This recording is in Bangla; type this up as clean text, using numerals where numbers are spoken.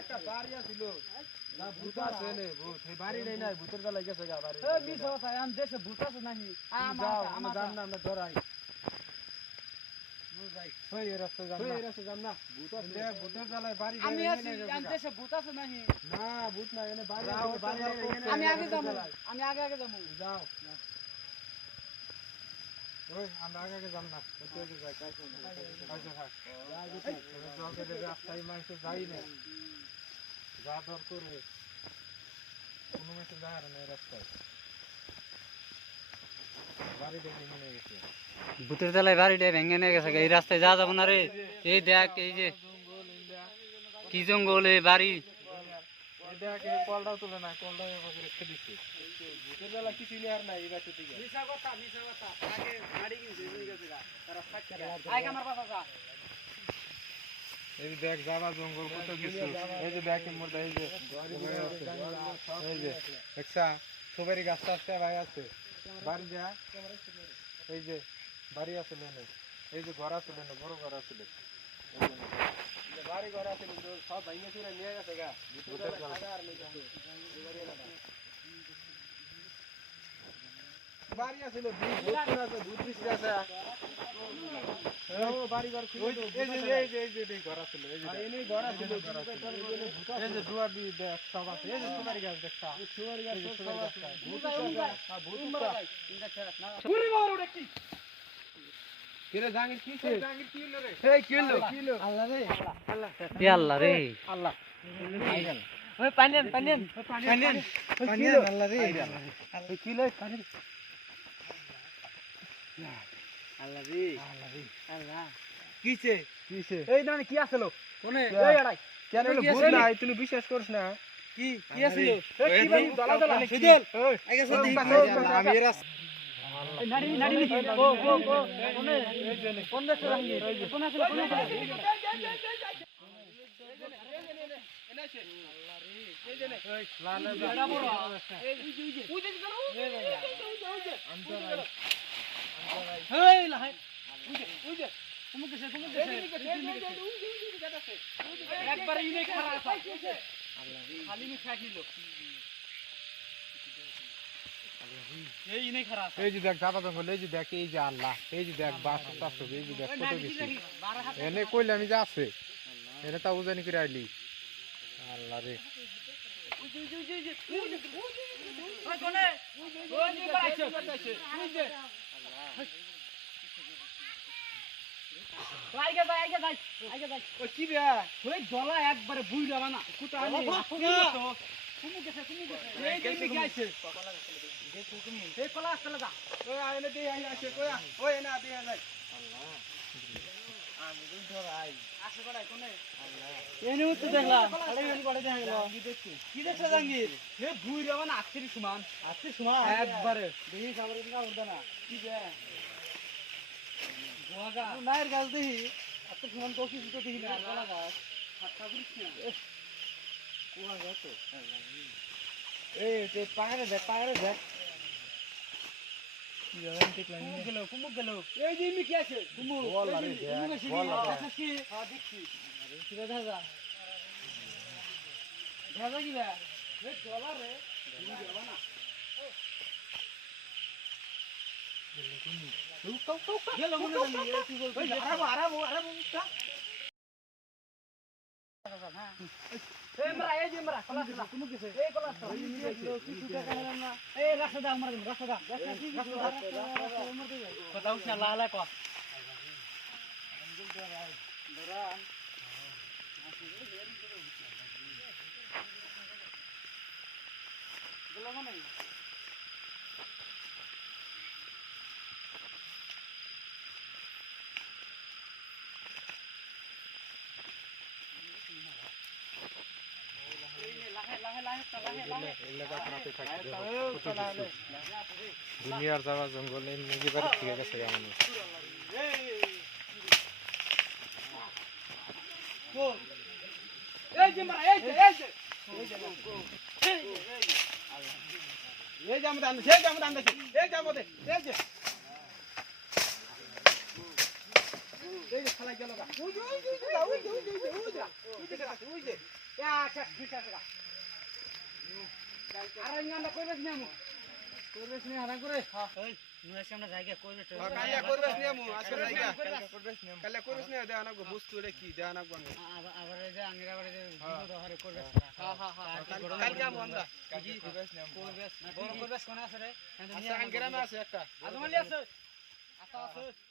একটা বাড়ি আছিল না ভূত আছে নে ভূত এই বাড়ি নাই নাই ভূতের গলা গেছে গা বাড়ি এই মিছ কথা আম দেশে ভূত আছে নাহি যাও আমরা জান না আমরা ডরাই বুঝাই ওই রাস্তা যাম না ভূত আছে ভূতের গলায় বাড়ি আমি আছি আম দেশে ভূত আছে নাহি না ভূত না এনে বাড়ি আমি আগে যাবো যাও ওই আমরা আগে যাম না ওই যাই কাইছে থাক রাস্তায় মাইছে যাই না যা দর করে কোনো মেসে যাহার না রাস্তায় বাড়ি দেখে মনে গেছে ভূতের তলায় বাড়িটা ভেঙে নিয়ে গেছে এই রাস্তায় যা যাবো না রে এই দেখ এই যে কি জঙ্গল এই বাড়ি দেখ কলটাও তুলে না কলটাও রেখে দিচ্ছে ভূতের বেলা কিছু আর নাই এই গাছের দিকে মিছা কথা আগে গাড়ি কিনছে এই গেছে তারা ফাটকা আই আমার বাবা যা এই দেখ যাবা জঙ্গল কত কিছু এই যে দেখ মোর এই যে দেখছা সবারই গাছটা আছে ভাই আছে বাড়ি যা এই যে বাড়ি আছে লেনে এই যে ঘর আছে লেনে বড় ঘর আছে বাড়ি ঘর আছে সব ভাইয়া চুরে নিয়ে গেছে গা বাড়ি আছে ভূত বৃষ্টি আছে বাড়ি ঘর ঘর আছে এই যে ঘর আছে এই যে দুয়ার দিয়ে দেখ সব আছে এই যে সুপারি গাছ দেখছা সুপারি গাছ ভূত কি কিরে জাঙ্গির কি জাঙ্গির কি হলো রে এই কি হলো আল্লাহ রে আল্লাহ এ আল্লাহ রে আল্লাহ ওই পানিয়ান আল্লাহ রে এই কি লই পানি আল্লাহ রে আল্লাহ কিছে এই মানে কি আসলো কোনে এই আড়াই কেন ভূত নাই তুই বিশ্বাস করিস না কি আছিল এই কি ভাই দলা সিদেল আগে সে আমি এরা নাড়ি ও কোনে কোন দেশে রাঙ্গি কোন আছে একবার ইনে খারাপ খালি মি খাইল এই ইনে খারাপ এই যে দেখ যাবা জঙ্গল এই যে দেখ এই যে আল্লাহ এই যে দেখ বাস আছে এই যে দেখ কত কিছু এনে কইলে আমি যা আছে এনে তা উজানি করে আইলি আল্লাহ রে একবারে বুই যাবা না কলা আসতে লাগা কি দেখছো জাঙ্গির বুই যাবা না আটত্রিশ সমান একবারে নায়ের গাছ দেখি এত সমান তো কিছু তো দেখি না কলা গাছ এই পাহাড়ে দেখ কুমুক গেল এই যে কি আছে কুমুক দেখছি দুনিয়ার যাওয়া জঙ্গলে নিজে বাড়ি থেকে গেছে মানুষ আচ্ছা ঠিক আছে আর আমরা করবে না আমু করবে না হারা করে এই মুই সামনে জায়গা করবে তো কাইয়া করবেস নি আমু আজকে জায়গা কাইয়া করবেস নি দেয়া না গো বস্তু রে কি দেয়া না গো আবার এই যে আঙ্গিরা বাড়ি যে বিপদ হারে করবে কালকে আমু আমরা কালকে করবে না করবে বড় করবে কোন আছে রে আচ্ছা আঙ্গেরা আছে একটা আজমালি আছে আচ্ছা আছে